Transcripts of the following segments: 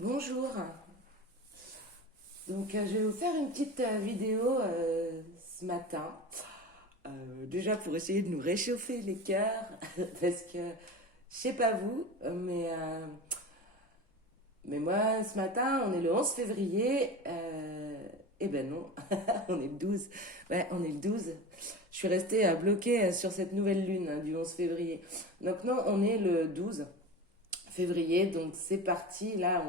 Bonjour. Je vais vous faire une petite vidéo ce matin. Déjà pour essayer de nous réchauffer les cœurs, parce que je sais pas vous, mais moi ce matin on est le 11 février. Eh ben non, on est le 12. Ouais, on est le 12. Je suis restée bloquée sur cette nouvelle lune du 11 février. Donc non, on est le 12 février, donc c'est parti. Là,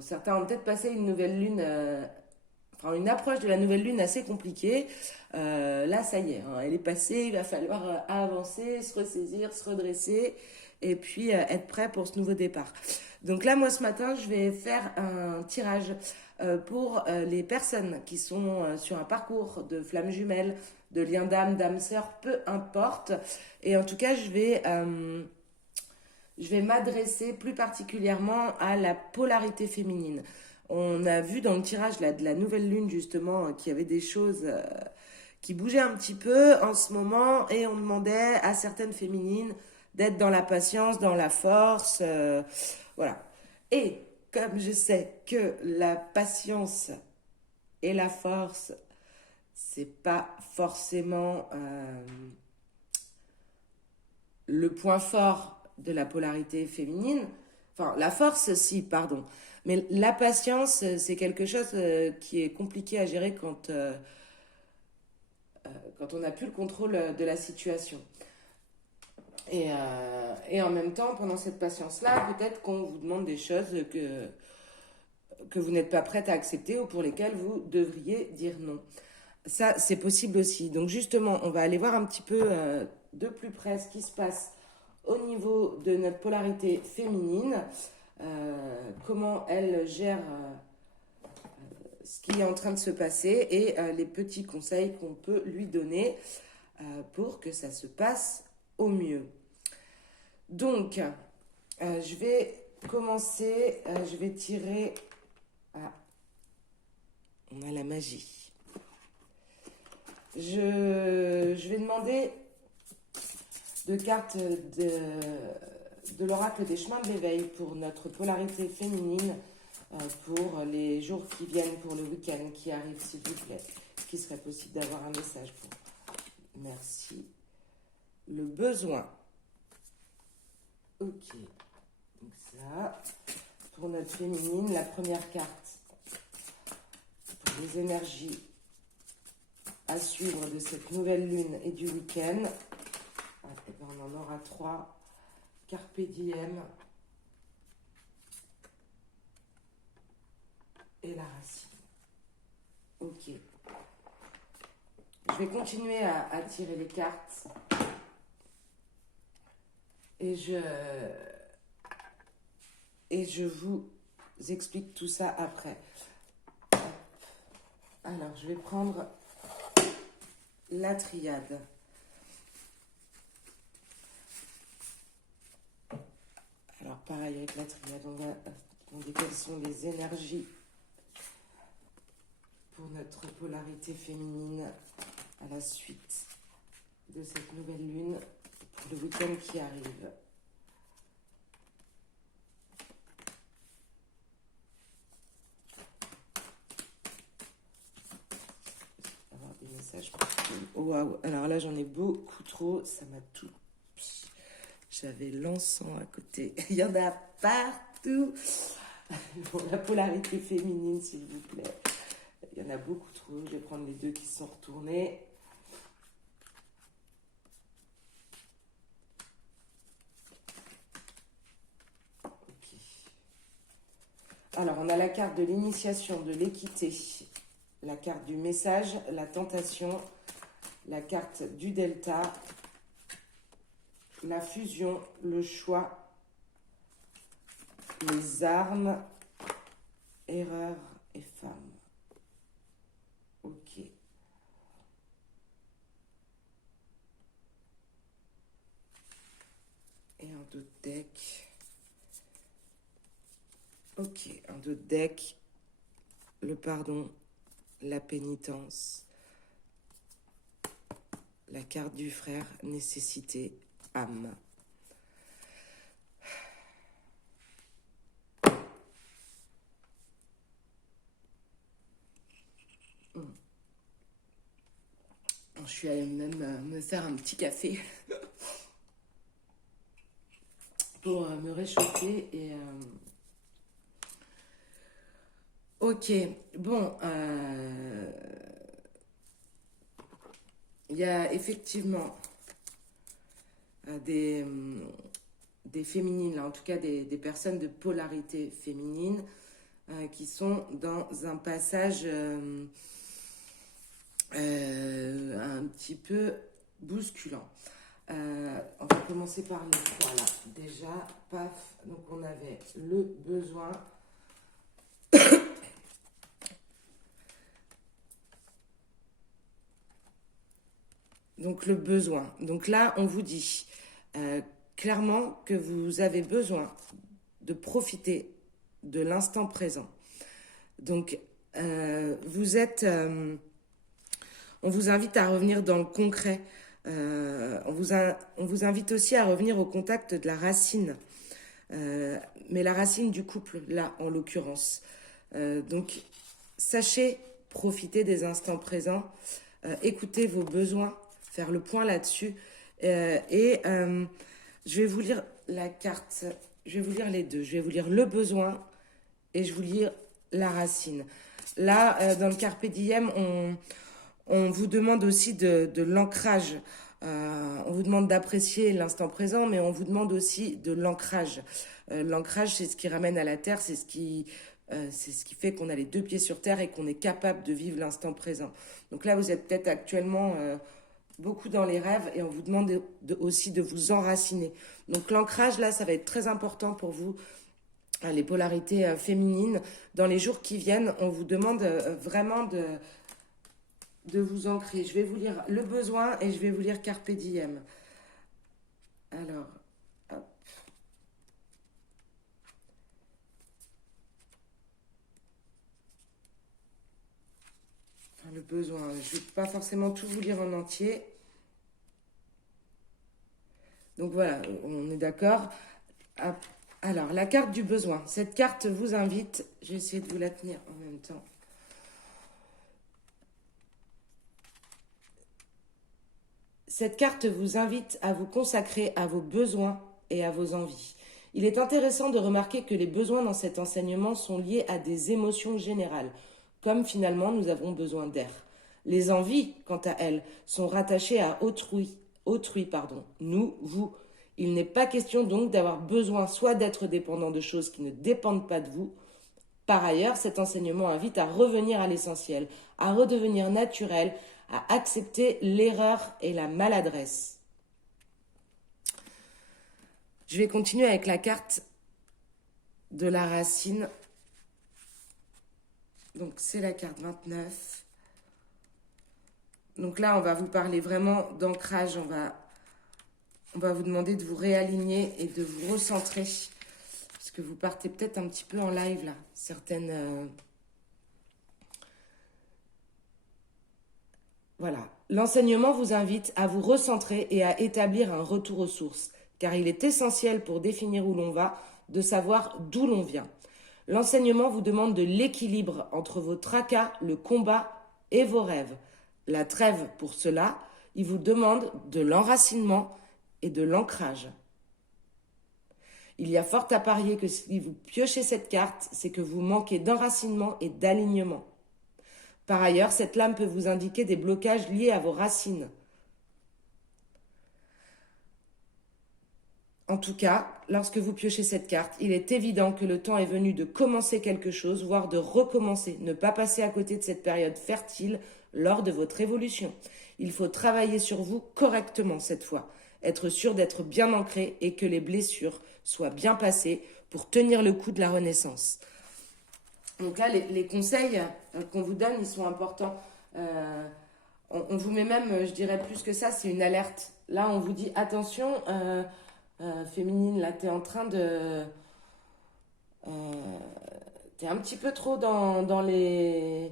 certains ont peut-être passé une nouvelle lune, enfin une approche de la nouvelle lune assez compliquée. Là, ça y est, hein, elle est passée, il va falloir avancer, se ressaisir, se redresser et puis être prêt pour ce nouveau départ. Donc là, moi, ce matin, je vais faire un tirage pour les personnes qui sont sur un parcours de flammes jumelles, de lien d'âme, d'âme sœur, peu importe. Et en tout cas, je vais m'adresser plus particulièrement à la polarité féminine. On a vu dans le tirage là, de la nouvelle lune justement qu'il y avait des choses qui bougeaient un petit peu en ce moment et on demandait à certaines féminines d'être dans la patience, dans la force, voilà. Et comme je sais que la patience et la force, c'est pas forcément le point fort de la polarité féminine, enfin la force si, pardon, mais la patience, c'est quelque chose qui est compliqué à gérer quand on n'a plus le contrôle de la situation. Et en même temps, pendant cette patience-là, peut-être qu'on vous demande des choses que vous n'êtes pas prête à accepter ou pour lesquelles vous devriez dire non. Ça, c'est possible aussi. Donc justement, on va aller voir un petit peu de plus près ce qui se passe au niveau de notre polarité féminine, comment elle gère ce qui est en train de se passer et les petits conseils qu'on peut lui donner pour que ça se passe au mieux. Donc, je vais commencer, je vais tirer... Ah, on a la magie. Je vais demander de cartes de l'oracle des chemins de l'éveil pour notre polarité féminine pour les jours qui viennent, pour le week-end qui arrive, s'il vous plaît. Est-ce qu'il serait possible d'avoir un message pour... Merci. Le besoin. Ok. Donc ça, pour notre féminine, la première carte, pour les énergies à suivre de cette nouvelle lune et du week-end. Et ben on en aura 3. Carpe diem. Et la racine. Ok. Je vais continuer à tirer les cartes. Et je vous explique tout ça après. Alors, je vais prendre la triade. Alors, pareil avec la triade, on va demander quelles sont les énergies pour notre polarité féminine à la suite de cette nouvelle lune pour le week-end qui arrive. Avoir des messages. Oh, waouh, alors là j'en ai beaucoup trop, ça m'a tout. J'avais l'encens à côté. Il y en a partout. Pour la polarité féminine, s'il vous plaît. Il y en a beaucoup trop. Je vais prendre les deux qui sont retournés. Ok. Alors, on a la carte de l'initiation, de l'équité, la carte du message, la tentation, la carte du delta, la fusion, le choix, les armes, erreur et femme. Ok. Et un autre deck. Ok, un autre deck. Le pardon, la pénitence, la carte du frère, nécessité, âme. Je suis allée même me faire un petit café pour me réchauffer. Et ok, bon, il y a effectivement des féminines, là, en tout cas des personnes de polarité féminine qui sont dans un passage un petit peu bousculant. On va commencer par les trois là. Déjà, paf, donc on avait le besoin. Donc le besoin. Donc là, on vous dit clairement que vous avez besoin de profiter de l'instant présent. Donc vous êtes... on vous invite à revenir dans le concret. On vous invite aussi à revenir au contact de la racine. Mais la racine du couple, là, en l'occurrence. Donc, sachez profiter des instants présents. Écoutez vos besoins, faire le point là-dessus. Je vais vous lire la carte. Je vais vous lire les deux. Je vais vous lire le besoin et je vais vous lire la racine. Là, dans le Carpe Diem, on vous demande aussi de l'ancrage. On vous demande d'apprécier l'instant présent, mais on vous demande aussi de l'ancrage. L'ancrage, c'est ce qui ramène à la terre, c'est ce qui fait qu'on a les deux pieds sur terre et qu'on est capable de vivre l'instant présent. Donc là, vous êtes peut-être actuellement beaucoup dans les rêves et on vous demande aussi de vous enraciner. Donc l'ancrage, là, ça va être très important pour vous, les polarités féminines. Dans les jours qui viennent, on vous demande vraiment de vous ancrer. Je vais vous lire le besoin et je vais vous lire Carpe Diem. Alors, hop. Enfin, le besoin, je ne vais pas forcément tout vous lire en entier. Donc voilà, on est d'accord. Alors, la carte du besoin. Cette carte vous invite, je vais essayer de vous la tenir en même temps. Cette carte vous invite à vous consacrer à vos besoins et à vos envies. Il est intéressant de remarquer que les besoins dans cet enseignement sont liés à des émotions générales, comme finalement nous avons besoin d'air. Les envies, quant à elles, sont rattachées à autrui, nous, vous. Il n'est pas question donc d'avoir besoin soit d'être dépendant de choses qui ne dépendent pas de vous. Par ailleurs, cet enseignement invite à revenir à l'essentiel, à redevenir naturel, à accepter l'erreur et la maladresse. Je vais continuer avec la carte de la racine. Donc c'est la carte 29. Donc là, on va vous parler vraiment d'ancrage. On va vous demander de vous réaligner et de vous recentrer. Parce que vous partez peut-être un petit peu en live là. Certaines... Voilà. L'enseignement vous invite à vous recentrer et à établir un retour aux sources, car il est essentiel pour définir où l'on va, de savoir d'où l'on vient. L'enseignement vous demande de l'équilibre entre vos tracas, le combat et vos rêves. La trêve, pour cela, il vous demande de l'enracinement et de l'ancrage. Il y a fort à parier que si vous piochez cette carte, c'est que vous manquez d'enracinement et d'alignement. Par ailleurs, cette lame peut vous indiquer des blocages liés à vos racines. En tout cas, lorsque vous piochez cette carte, il est évident que le temps est venu de commencer quelque chose, voire de recommencer, ne pas passer à côté de cette période fertile lors de votre évolution. Il faut travailler sur vous correctement cette fois, être sûr d'être bien ancré et que les blessures soient bien passées pour tenir le coup de la renaissance. Donc là, les conseils qu'on vous donne, ils sont importants. On vous met même, je dirais plus que ça, c'est une alerte. Là, on vous dit, attention, féminine, là, t'es en train de... t'es un petit peu trop dans les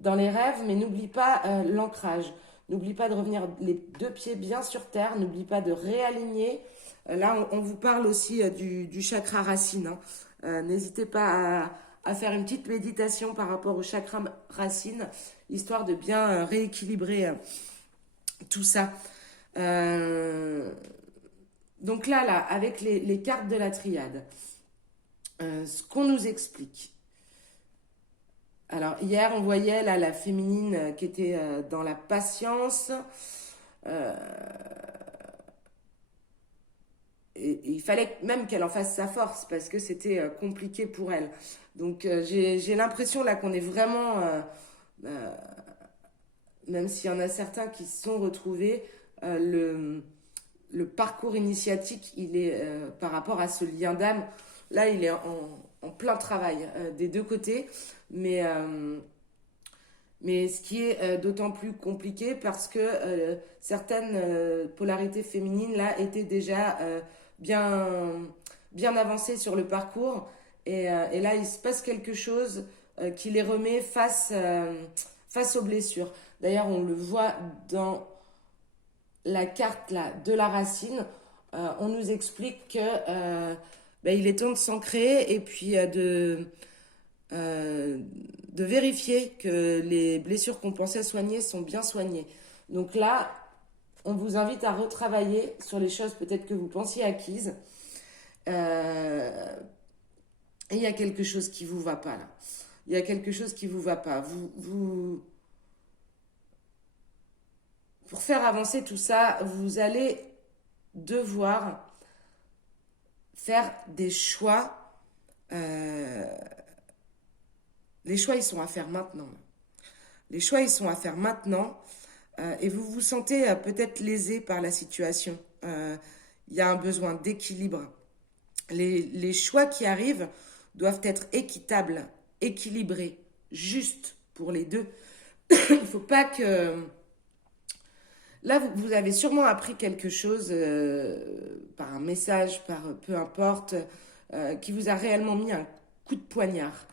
rêves, mais n'oublie pas l'ancrage. N'oublie pas de revenir les deux pieds bien sur terre. N'oublie pas de réaligner. Là, on vous parle aussi du chakra racine, hein. N'hésitez pas à faire une petite méditation par rapport au chakra racine, histoire de bien rééquilibrer tout ça. Donc là, avec les cartes de la triade, ce qu'on nous explique. Alors, hier, on voyait là la féminine qui était dans la patience. Et il fallait même qu'elle en fasse sa force parce que c'était compliqué pour elle. Donc, j'ai l'impression là qu'on est vraiment... même s'il y en a certains qui se sont retrouvés, le parcours initiatique, il est par rapport à ce lien d'âme, là, il est en plein travail des deux côtés. Mais ce qui est d'autant plus compliqué parce que certaines polarités féminines là étaient déjà bien avancées sur le parcours et là il se passe quelque chose qui les remet face aux blessures. D'ailleurs on le voit dans la carte là, de la racine, on nous explique que il est temps de s'ancrer et puis de vérifier que les blessures qu'on pensait soigner sont bien soignées. Donc là, on vous invite à retravailler sur les choses peut-être que vous pensiez acquises. Et il y a quelque chose qui ne vous va pas là. Il y a quelque chose qui ne vous va pas. Pour faire avancer tout ça, vous allez devoir faire des choix. Les choix, ils sont à faire maintenant. Les choix, ils sont à faire maintenant. Et vous vous sentez peut-être lésé par la situation. Il y a un besoin d'équilibre. Les choix qui arrivent doivent être équitables, équilibrés, justes pour les deux. Il ne faut pas que... Là, vous avez sûrement appris quelque chose par un message, par peu importe, qui vous a réellement mis un coup de poignard.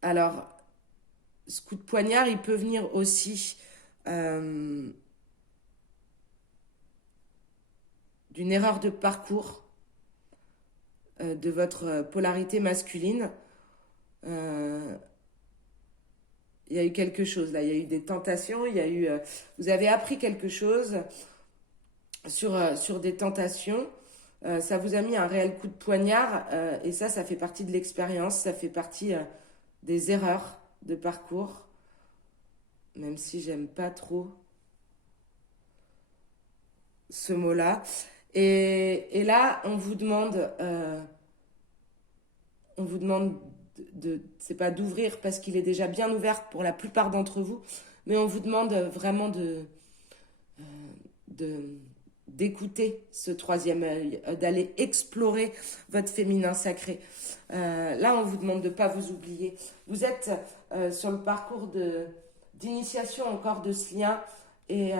Alors, ce coup de poignard, il peut venir aussi d'une erreur de parcours de votre polarité masculine. Il y a eu quelque chose là, il y a eu des tentations, il y a eu, vous avez appris quelque chose sur des tentations. Ça vous a mis un réel coup de poignard et ça fait partie de l'expérience, ça fait partie des erreurs de parcours, même si j'aime pas trop ce mot-là. Et là, on vous demande c'est pas d'ouvrir parce qu'il est déjà bien ouvert pour la plupart d'entre vous, mais on vous demande vraiment d'écouter ce troisième œil, d'aller explorer votre féminin sacré. Là, on vous demande de ne pas vous oublier. Vous êtes sur le parcours d'initiation encore de ce lien et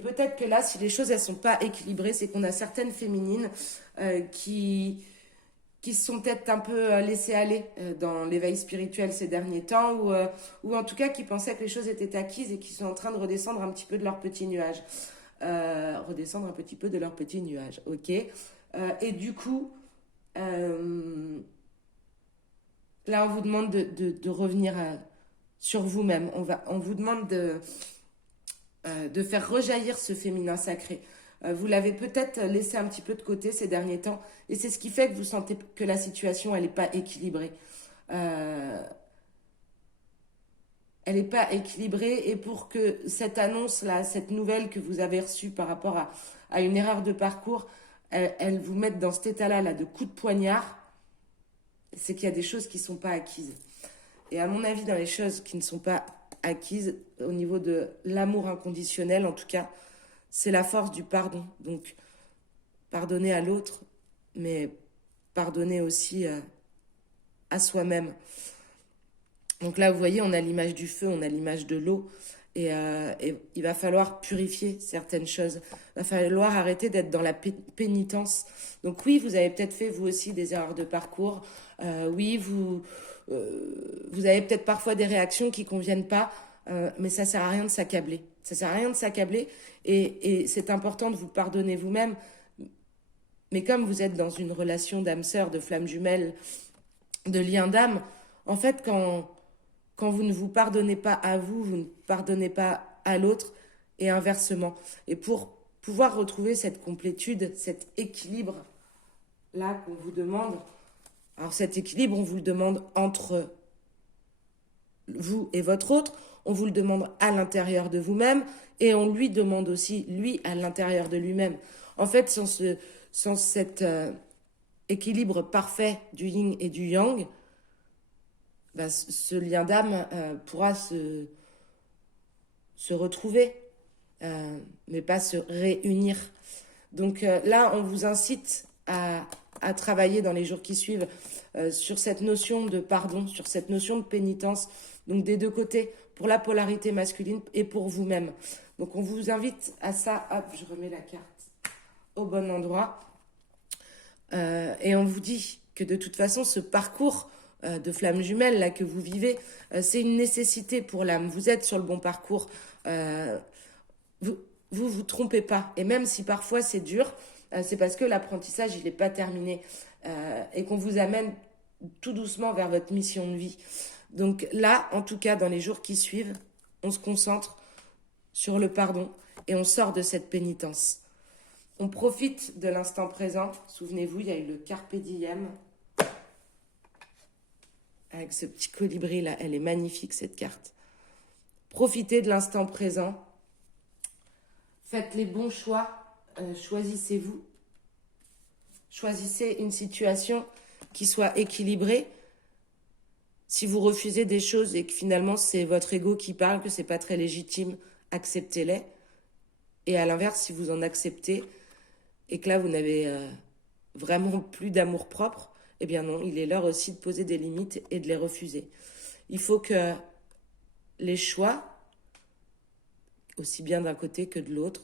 peut-être que là, si les choses elles sont pas équilibrées, c'est qu'on a certaines féminines qui se sont peut-être un peu laissées aller dans l'éveil spirituel ces derniers temps ou en tout cas qui pensaient que les choses étaient acquises et qui sont en train de redescendre un petit peu de leur petit nuage. Redescendre un petit peu de leur petit nuage, ok. Et du coup, là, on vous demande de revenir sur vous-même. On vous demande de faire rejaillir ce féminin sacré. Vous l'avez peut-être laissé un petit peu de côté ces derniers temps et c'est ce qui fait que vous sentez que la situation elle n'est pas équilibrée. Elle n'est pas équilibrée et pour que cette annonce-là, cette nouvelle que vous avez reçue par rapport à une erreur de parcours, elle vous mette dans cet état-là là, de coup de poignard, c'est qu'il y a des choses qui ne sont pas acquises. Et à mon avis, dans les choses qui ne sont pas acquises, au niveau de l'amour inconditionnel, en tout cas, c'est la force du pardon. Donc, pardonner à l'autre, mais pardonner aussi à soi-même. Donc là, vous voyez, on a l'image du feu, on a l'image de l'eau. Et il va falloir purifier certaines choses. Il va falloir arrêter d'être dans la pénitence. Donc oui, vous avez peut-être fait, vous aussi, des erreurs de parcours. Oui, vous avez peut-être parfois des réactions qui ne conviennent pas mais ça sert à rien de s'accabler. Ça sert à rien de s'accabler et c'est important de vous pardonner vous-même. Mais comme vous êtes dans une relation d'âme sœur, de flamme jumelle, de lien d'âme, en fait, quand vous ne vous pardonnez pas à vous, vous ne pardonnez pas à l'autre et inversement. Et pour pouvoir retrouver cette complétude, cet équilibre-là qu'on vous demande, alors cet équilibre, on vous le demande entre vous et votre autre, on vous le demande à l'intérieur de vous-même et on lui demande aussi, lui, à l'intérieur de lui-même. En fait, sans cet équilibre parfait du yin et du yang, bah, ce lien d'âme pourra se retrouver, mais pas se réunir. Donc là, on vous incite à travailler dans les jours qui suivent sur cette notion de pardon, sur cette notion de pénitence, donc des deux côtés, pour la polarité masculine et pour vous-même. Donc on vous invite à ça. Hop, je remets la carte au bon endroit. Et on vous dit que de toute façon, ce parcours de flamme jumelle là que vous vivez, c'est une nécessité pour l'âme. Vous êtes sur le bon parcours. Vous trompez pas. Et même si parfois c'est dur, c'est parce que l'apprentissage il n'est pas terminé et qu'on vous amène tout doucement vers votre mission de vie. Donc là, en tout cas, dans les jours qui suivent, on se concentre sur le pardon et on sort de cette pénitence. On profite de l'instant présent. Souvenez-vous, il y a eu le Carpe Diem. Avec ce petit colibri là, elle est magnifique cette carte. Profitez de l'instant présent. Faites les bons choix. Choisissez-vous. Choisissez une situation qui soit équilibrée. Si vous refusez des choses et que finalement c'est votre ego qui parle, que c'est pas très légitime, acceptez-les. Et à l'inverse, si vous en acceptez et que là vous n'avez vraiment plus d'amour propre, eh bien non, il est l'heure aussi de poser des limites et de les refuser. Il faut que les choix, aussi bien d'un côté que de l'autre,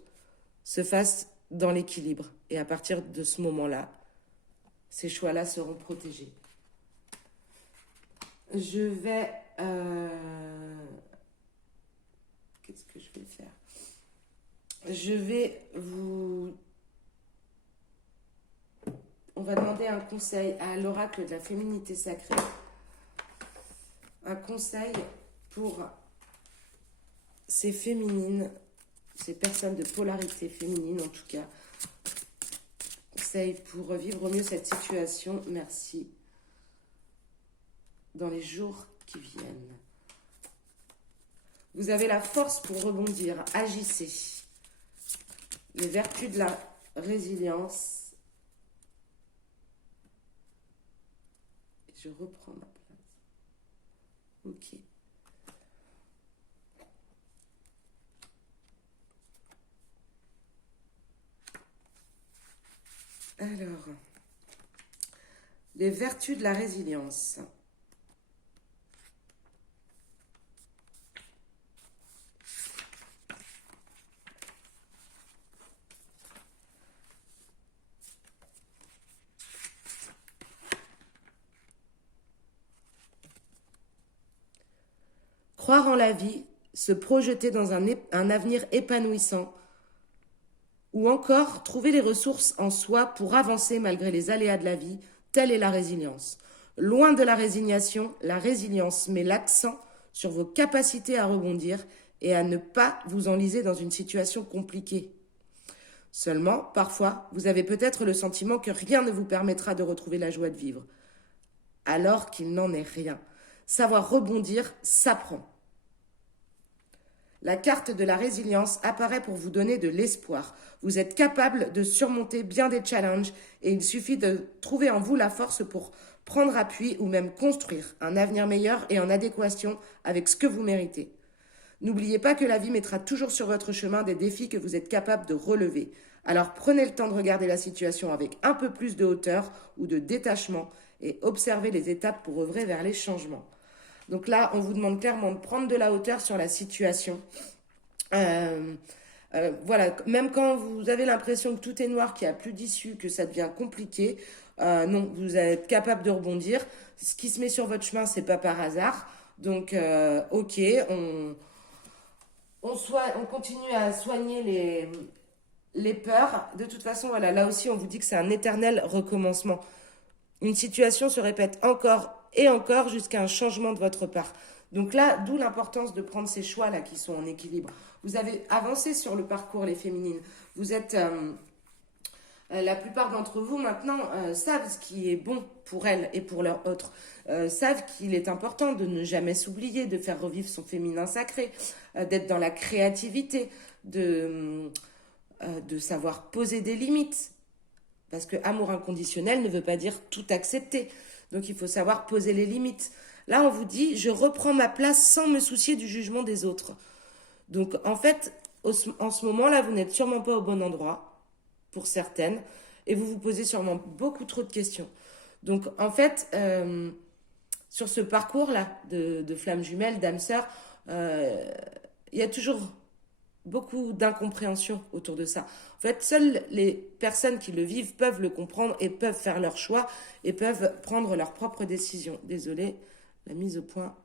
se fassent dans l'équilibre. Et à partir de ce moment-là, ces choix-là seront protégés. Je vais... Qu'est-ce que je vais faire? Je vais vous... On va demander un conseil à l'oracle de la féminité sacrée. Un conseil pour ces féminines, ces personnes de polarité féminine en tout cas. Conseil pour vivre au mieux cette situation. Merci. Dans les jours qui viennent. Vous avez la force pour rebondir. Agissez. Les vertus de la résilience. Je reprends ma place. Ok. Alors, les vertus de la résilience. Croire en la vie, se projeter dans un avenir épanouissant, ou encore trouver les ressources en soi pour avancer malgré les aléas de la vie, telle est la résilience. Loin de la résignation, la résilience met l'accent sur vos capacités à rebondir et à ne pas vous enliser dans une situation compliquée. Seulement, parfois, vous avez peut-être le sentiment que rien ne vous permettra de retrouver la joie de vivre, alors qu'il n'en est rien. Savoir rebondir s'apprend. La carte de la résilience apparaît pour vous donner de l'espoir. Vous êtes capable de surmonter bien des challenges et il suffit de trouver en vous la force pour prendre appui ou même construire un avenir meilleur et en adéquation avec ce que vous méritez. N'oubliez pas que la vie mettra toujours sur votre chemin des défis que vous êtes capable de relever. Alors prenez le temps de regarder la situation avec un peu plus de hauteur ou de détachement et observez les étapes pour œuvrer vers les changements. Donc là, on vous demande clairement de prendre de la hauteur sur la situation. Voilà, même quand vous avez l'impression que tout est noir, qu'il n'y a plus d'issue, que ça devient compliqué, non, vous êtes capable de rebondir. Ce qui se met sur votre chemin, c'est pas par hasard. Donc, ok, on continue à soigner les peurs. De toute façon, voilà, là aussi, on vous dit que c'est un éternel recommencement. Une situation se répète encore et encore jusqu'à un changement de votre part. Donc là, d'où l'importance de prendre ces choix-là qui sont en équilibre. Vous avez avancé sur le parcours, les féminines. Vous êtes... la plupart d'entre vous maintenant savent ce qui est bon pour elles et pour leurs autres, savent qu'il est important de ne jamais s'oublier, de faire revivre son féminin sacré, d'être dans la créativité, de savoir poser des limites. Parce que amour inconditionnel ne veut pas dire tout accepter. Donc il faut savoir poser les limites. Là, on vous dit, je reprends ma place sans me soucier du jugement des autres. Donc en fait, en ce moment-là, vous n'êtes sûrement pas au bon endroit, pour certaines, et vous vous posez sûrement beaucoup trop de questions. Donc en fait, sur ce parcours-là de flammes jumelles, d'âmes sœurs, il y a toujours beaucoup d'incompréhension autour de ça. En fait, seules les personnes qui le vivent peuvent le comprendre et peuvent faire leur choix et peuvent prendre leurs propres décisions. Désolée, la mise au point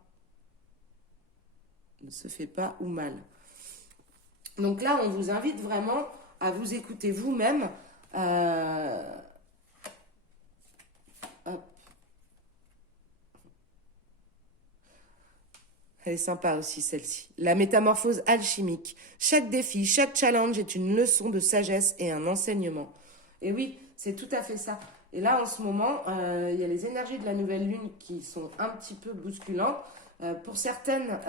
ne se fait pas ou mal. Donc là, on vous invite vraiment à vous écouter vous-même. Hop. Elle est sympa aussi, celle-ci. La métamorphose alchimique. Chaque défi, chaque challenge est une leçon de sagesse et un enseignement. Et oui, c'est tout à fait ça. Et là, en ce moment, il y a les énergies de la nouvelle lune qui sont un petit peu bousculantes. Pour certaines,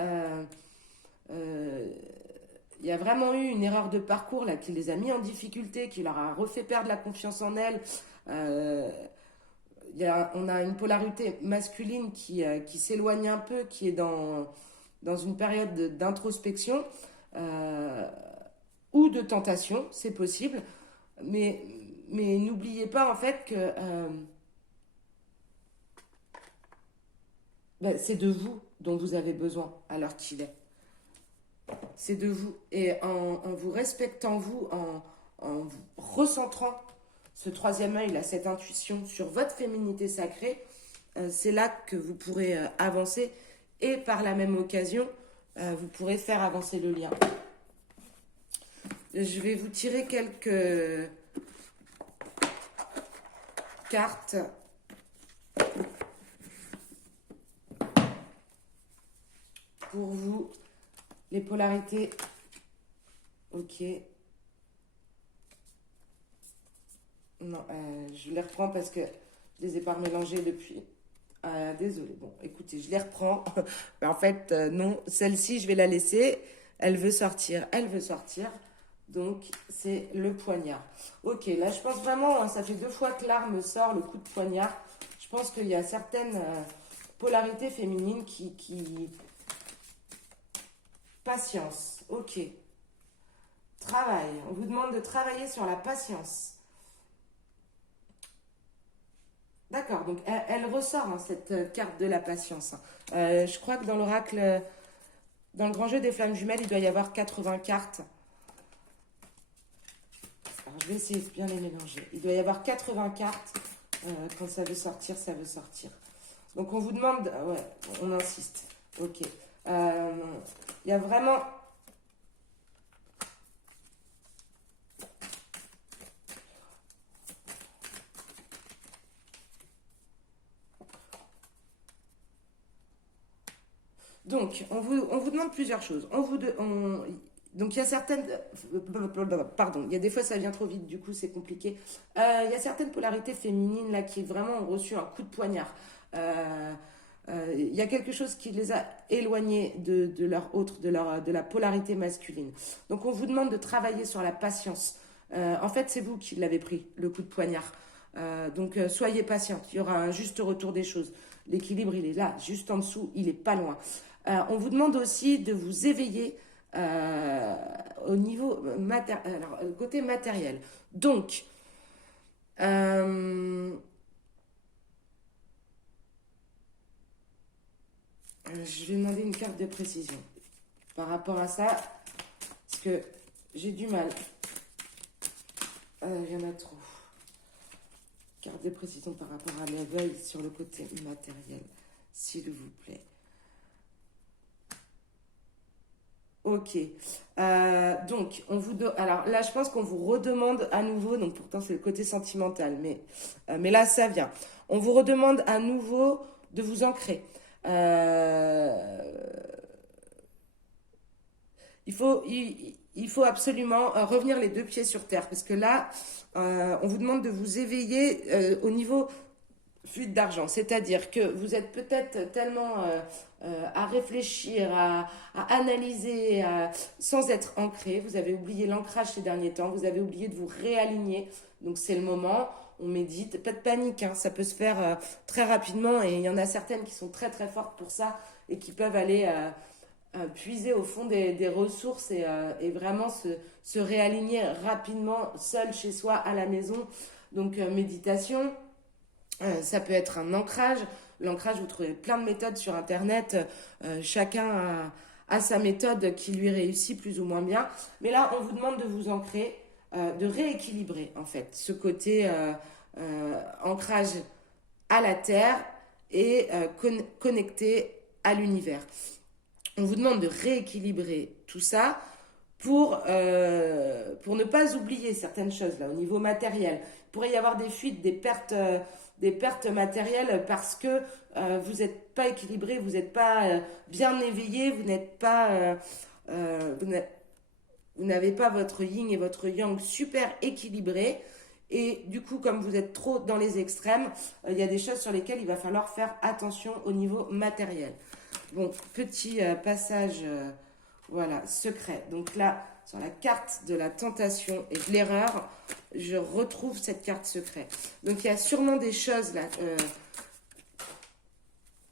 il y a vraiment eu une erreur de parcours là, qui les a mis en difficulté, qui leur a refait perdre la confiance en elles. On a une polarité masculine qui s'éloigne un peu, qui est dans une période d'introspection ou de tentation, c'est possible. Mais n'oubliez pas en fait que c'est de vous dont vous avez besoin à l'heure qu'il est. C'est de vous. Et en vous respectant vous, en vous recentrant ce troisième œil, là, cette intuition sur votre féminité sacrée, c'est là que vous pourrez avancer et par la même occasion, vous pourrez faire avancer le lien. Je vais vous tirer quelques cartes. Pour vous, les polarités. Ok. Non, je les reprends parce que je les ai pas remélangées depuis. Désolée. Bon, écoutez, je les reprends. Mais en fait, non, celle-ci, je vais la laisser. Elle veut sortir. Elle veut sortir. Donc, c'est le poignard. Ok, là, je pense vraiment, ça fait 2 fois que l'arme sort, le coup de poignard. Je pense qu'il y a certaines polarités féminines qui... Patience. Ok. Travail. On vous demande de travailler sur la patience. D'accord, donc elle ressort, hein, cette carte de la patience. Je crois que dans l'oracle, dans le grand jeu des flammes jumelles, il doit y avoir 80 cartes. Alors je vais essayer de bien les mélanger. Il doit y avoir 80 cartes. Quand ça veut sortir, ça veut sortir. Donc on vous demande, ouais, on insiste. Ok. Il y a vraiment... Donc, on vous demande plusieurs choses. Donc, il y a certaines... Pardon, il y a des fois, ça vient trop vite, du coup, c'est compliqué. Il y a certaines polarités féminines, là, qui vraiment ont reçu un coup de poignard. Il y a quelque chose qui les a éloignés de leur autre, de la polarité masculine. Donc, on vous demande de travailler sur la patience. En fait, c'est vous qui l'avez pris, le coup de poignard. Donc, soyez patiente. Il y aura un juste retour des choses. L'équilibre, il est là, juste en dessous, il est pas loin. On vous demande aussi de vous éveiller au niveau côté matériel. Donc, je vais demander une carte de précision par rapport à ça, parce que j'ai du mal. Il y en a trop. Carte de précision par rapport à l'éveil sur le côté matériel, s'il vous plaît. Ok. Donc, alors là, je pense qu'on vous redemande à nouveau, donc pourtant c'est le côté sentimental, mais là, ça vient. On vous redemande à nouveau de vous ancrer. Euh, il faut absolument revenir les deux pieds sur terre, parce que là, on vous demande de vous éveiller au niveau fuite d'argent. C'est-à-dire que vous êtes peut-être tellement à réfléchir, à analyser, sans être ancré. Vous avez oublié l'ancrage ces derniers temps, vous avez oublié de vous réaligner. Donc c'est le moment, on médite. Pas de panique, hein, ça peut se faire très rapidement et il y en a certaines qui sont très très fortes pour ça et qui peuvent aller puiser au fond des ressources et vraiment se réaligner rapidement seul chez soi à la maison. Donc méditation, ça peut être un ancrage. L'ancrage, vous trouvez plein de méthodes sur Internet. Chacun a sa méthode qui lui réussit plus ou moins bien. Mais là, on vous demande de vous ancrer, de rééquilibrer en fait ce côté ancrage à la terre et connecté à l'univers. On vous demande de rééquilibrer tout ça pour ne pas oublier certaines choses là au niveau matériel. Il pourrait y avoir des fuites, des pertes matérielles parce que vous n'êtes pas équilibré, vous n'êtes pas bien éveillé, vous n'êtes pas vous n'avez pas votre yin et votre yang super équilibrés. Et du coup, comme vous êtes trop dans les extrêmes, il y a des choses sur lesquelles il va falloir faire attention au niveau matériel. Bon, petit passage, voilà, secret. Donc là, sur la carte de la tentation et de l'erreur, je retrouve cette carte secret. Donc il y a sûrement des choses là.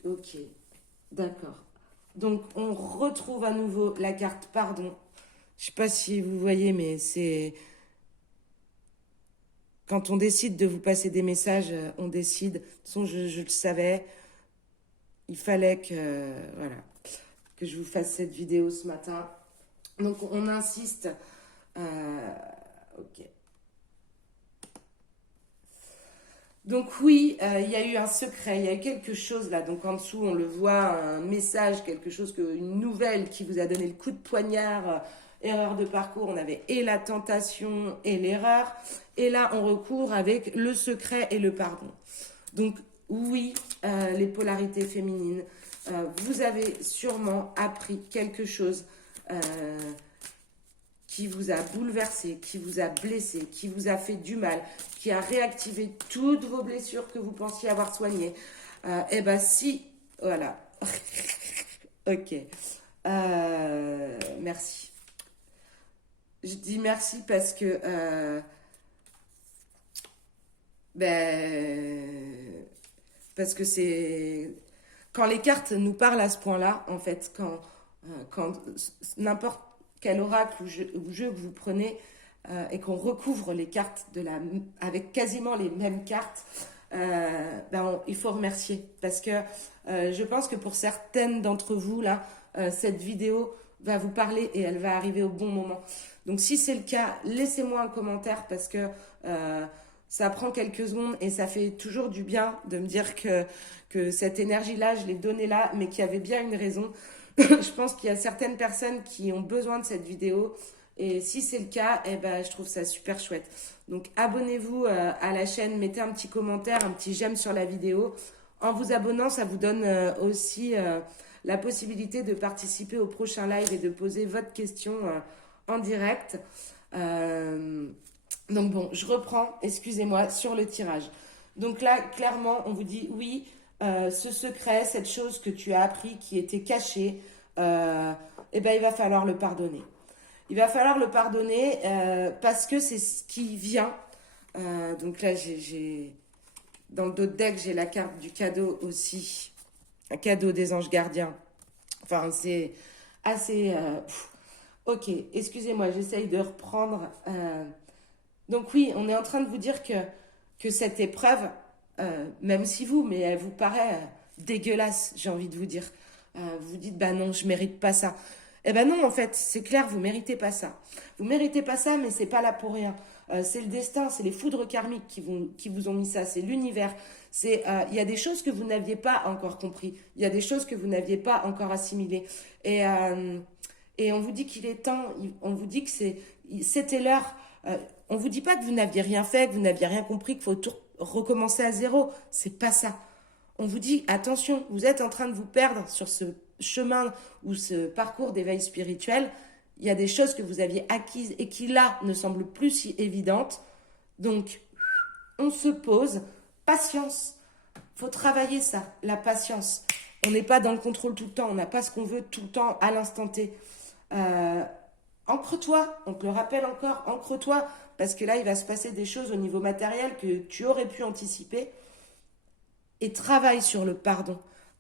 Ok, d'accord. Donc on retrouve à nouveau la carte pardon. Je sais pas si vous voyez, mais c'est quand on décide de vous passer des messages, on décide. De toute façon, je le savais. Il fallait que je vous fasse cette vidéo ce matin. Donc on insiste. Ok. Donc oui, il y a eu un secret, il y a eu quelque chose là. Donc en dessous, on le voit, un message, quelque chose, une nouvelle qui vous a donné le coup de poignard. Erreur de parcours, on avait et la tentation et l'erreur. Et là, on recourt avec le secret et le pardon. Donc oui, les polarités féminines. Vous avez sûrement appris quelque chose qui vous a bouleversé, qui vous a blessé, qui vous a fait du mal, qui a réactivé toutes vos blessures que vous pensiez avoir soignées. Eh ben si, voilà. Ok. Merci. Je dis merci parce que parce que c'est quand les cartes nous parlent à ce point-là, en fait, quand n'importe quel oracle ou jeu que vous prenez et qu'on recouvre les cartes avec quasiment les mêmes cartes, il faut remercier parce que je pense que pour certaines d'entre vous là, cette vidéo va vous parler et elle va arriver au bon moment. Donc si c'est le cas, laissez-moi un commentaire parce que ça prend quelques secondes et ça fait toujours du bien de me dire que cette énergie-là, je l'ai donnée là, mais qu'il y avait bien une raison. Je pense qu'il y a certaines personnes qui ont besoin de cette vidéo et si c'est le cas, je trouve ça super chouette. Donc abonnez-vous à la chaîne, mettez un petit commentaire, un petit j'aime sur la vidéo. En vous abonnant, ça vous donne aussi la possibilité de participer au prochain live et de poser votre question en direct. Donc bon, je reprends, excusez-moi, sur le tirage. Donc là, clairement, on vous dit oui, ce secret, cette chose que tu as appris qui était cachée, il va falloir le pardonner. Il va falloir le pardonner parce que c'est ce qui vient. Donc là, dans le dos de deck, j'ai la carte du cadeau aussi. Un cadeau des anges gardiens. Enfin, c'est assez... Ok, excusez-moi, j'essaye de reprendre. Donc oui, on est en train de vous dire que cette épreuve, même si mais elle vous paraît dégueulasse, j'ai envie de vous dire. Vous dites, bah non, je mérite pas ça. Eh ben non, en fait, c'est clair, vous méritez pas ça. Vous méritez pas ça, mais c'est pas là pour rien. C'est le destin, c'est les foudres karmiques qui vous ont mis ça, c'est l'univers. Il y a des choses que vous n'aviez pas encore compris. Il y a des choses que vous n'aviez pas encore assimilées. Et on vous dit qu'il est temps, on vous dit que c'était l'heure. On vous dit pas que vous n'aviez rien fait, que vous n'aviez rien compris, qu'il faut tout recommencer à zéro. C'est pas ça. On vous dit, attention, vous êtes en train de vous perdre sur ce chemin ou ce parcours d'éveil spirituel. Il y a des choses que vous aviez acquises et qui, là, ne semblent plus si évidentes. Donc, on se pose. Patience. Faut travailler ça, la patience. On n'est pas dans le contrôle tout le temps. On n'a pas ce qu'on veut tout le temps à l'instant T. Ancre-toi. On te le rappelle encore. Ancre-toi. Parce que là, il va se passer des choses au niveau matériel que tu aurais pu anticiper. Et travaille sur le pardon.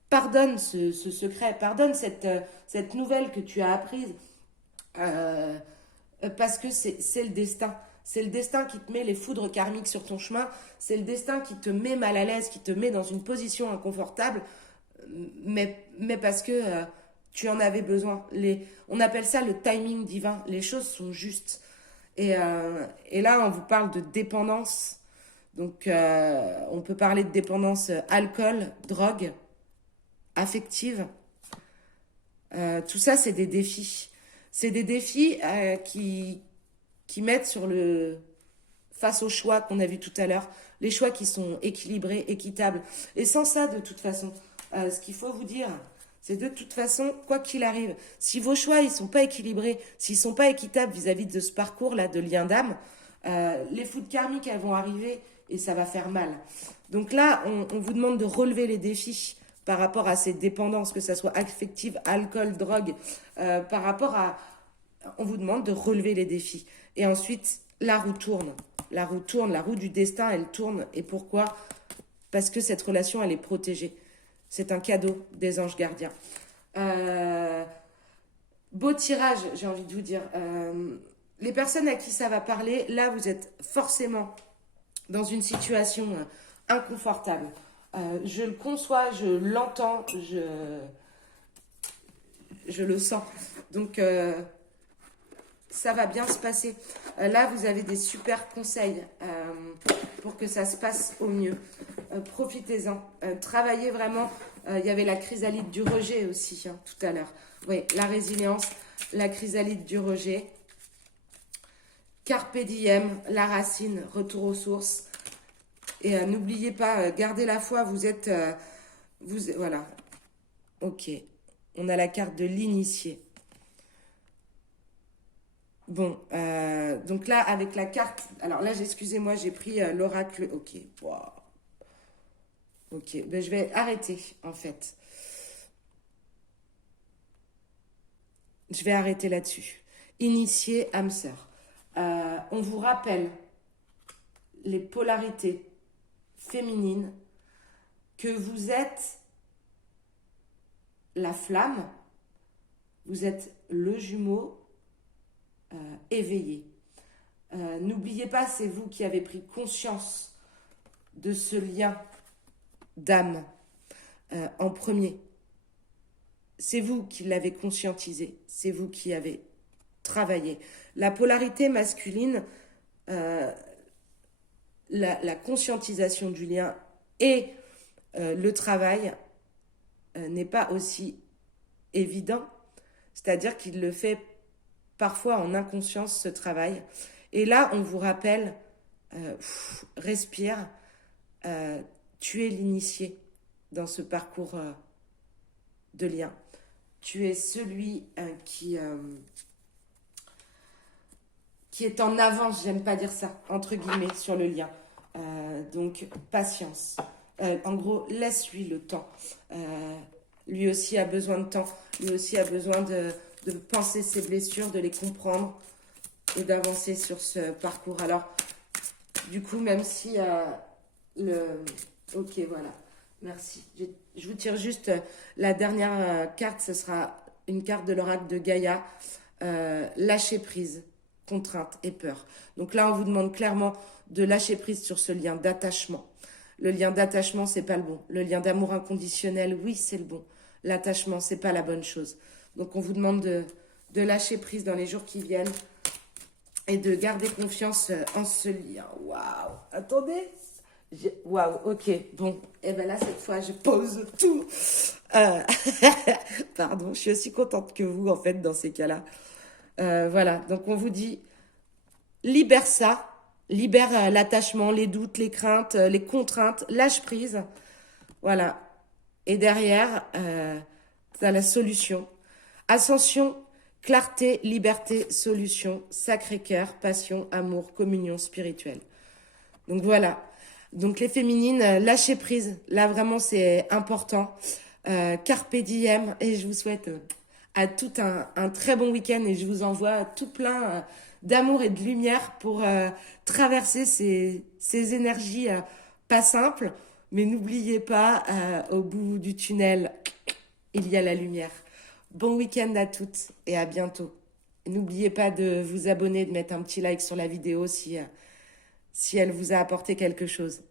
Pardonne ce secret. Pardonne cette nouvelle que tu as apprise. Parce que c'est le destin. C'est le destin qui te met les foudres karmiques sur ton chemin. C'est le destin qui te met mal à l'aise, qui te met dans une position inconfortable. Mais parce que tu en avais besoin. On appelle ça le timing divin. Les choses sont justes. Et là, on vous parle de dépendance. Donc, on peut parler de dépendance alcool, drogue, affective. Tout ça, c'est des défis. C'est des défis qui mettent face aux choix qu'on a vus tout à l'heure, les choix qui sont équilibrés, équitables. Et sans ça, de toute façon, ce qu'il faut vous dire, c'est de toute façon, quoi qu'il arrive, si vos choix ils sont pas équilibrés, s'ils sont pas équitables vis-à-vis de ce parcours-là de lien d'âme, les foudres karmiques, elles vont arriver et ça va faire mal. Donc là, on vous demande de relever les défis par rapport à ces dépendances, que ça soit affective, alcool, drogue, par rapport à... On vous demande de relever les défis. Et ensuite, la roue tourne. La roue tourne, la roue du destin, elle tourne. Et pourquoi? Parce que cette relation, elle est protégée. C'est un cadeau des anges gardiens. Beau tirage, j'ai envie de vous dire. Les personnes à qui ça va parler, là, vous êtes forcément dans une situation inconfortable. Je le conçois, je l'entends, je le sens. Donc, ça va bien se passer. Là, vous avez des super conseils pour que ça se passe au mieux. Profitez-en. Travaillez vraiment. Il y avait la chrysalide du rejet aussi, hein, tout à l'heure. Oui, la résilience, la chrysalide du rejet. Carpe diem, la racine, retour aux sources. Et n'oubliez pas, gardez la foi, voilà. Ok, on a la carte de l'initié. Bon, donc là, avec la carte... Alors là, excusez-moi, j'ai pris l'oracle. Ok, wow. Ok, ben, je vais arrêter, en fait. Je vais arrêter là-dessus. Initié, âme sœur. On vous rappelle les polarités féminines, que vous êtes la flamme, vous êtes le jumeau éveillé. N'oubliez pas, c'est vous qui avez pris conscience de ce lien d'âme en premier. C'est vous qui l'avez conscientisé, c'est vous qui avez travaillé. La polarité masculine, la conscientisation du lien et le travail n'est pas aussi évident. C'est-à-dire qu'il le fait parfois en inconscience, ce travail. Et là, on vous rappelle, respire, tu es l'initié dans ce parcours de lien. Tu es celui qui est en avance, j'aime pas dire ça, entre guillemets, sur le lien. Donc, patience. En gros, laisse-lui le temps. Lui aussi a besoin de temps. Lui aussi a besoin de penser ses blessures, de les comprendre et d'avancer sur ce parcours. Alors, du coup, même si Ok, voilà. Merci. Je vous tire juste la dernière carte. Ce sera une carte de l'oracle de Gaïa. Lâcher prise, contrainte et peur. Donc là, on vous demande clairement de lâcher prise sur ce lien d'attachement. Le lien d'attachement, c'est pas le bon. Le lien d'amour inconditionnel, oui, c'est le bon. L'attachement, c'est pas la bonne chose. Donc on vous demande de lâcher prise dans les jours qui viennent et de garder confiance en ce lien. Waouh! Attendez, Waouh, ok, bon. Et ben là, cette fois, je pose tout. Euh, Pardon, je suis aussi contente que vous, en fait, dans ces cas-là. Voilà, donc on vous dit, libère ça, libère l'attachement, les doutes, les craintes, les contraintes, lâche prise. Voilà. Et derrière, tu as la solution. Ascension, clarté, liberté, solution, Sacré-Cœur, passion, amour, communion spirituelle. Donc voilà. Donc les féminines, lâchez prise. Là vraiment c'est important. Carpe diem. Et je vous souhaite à tout un très bon week-end et je vous envoie tout plein d'amour et de lumière pour traverser ces énergies pas simples. Mais n'oubliez pas, au bout du tunnel, il y a la lumière. Bon week-end à toutes et à bientôt. N'oubliez pas de vous abonner, de mettre un petit like sur la vidéo si elle vous a apporté quelque chose.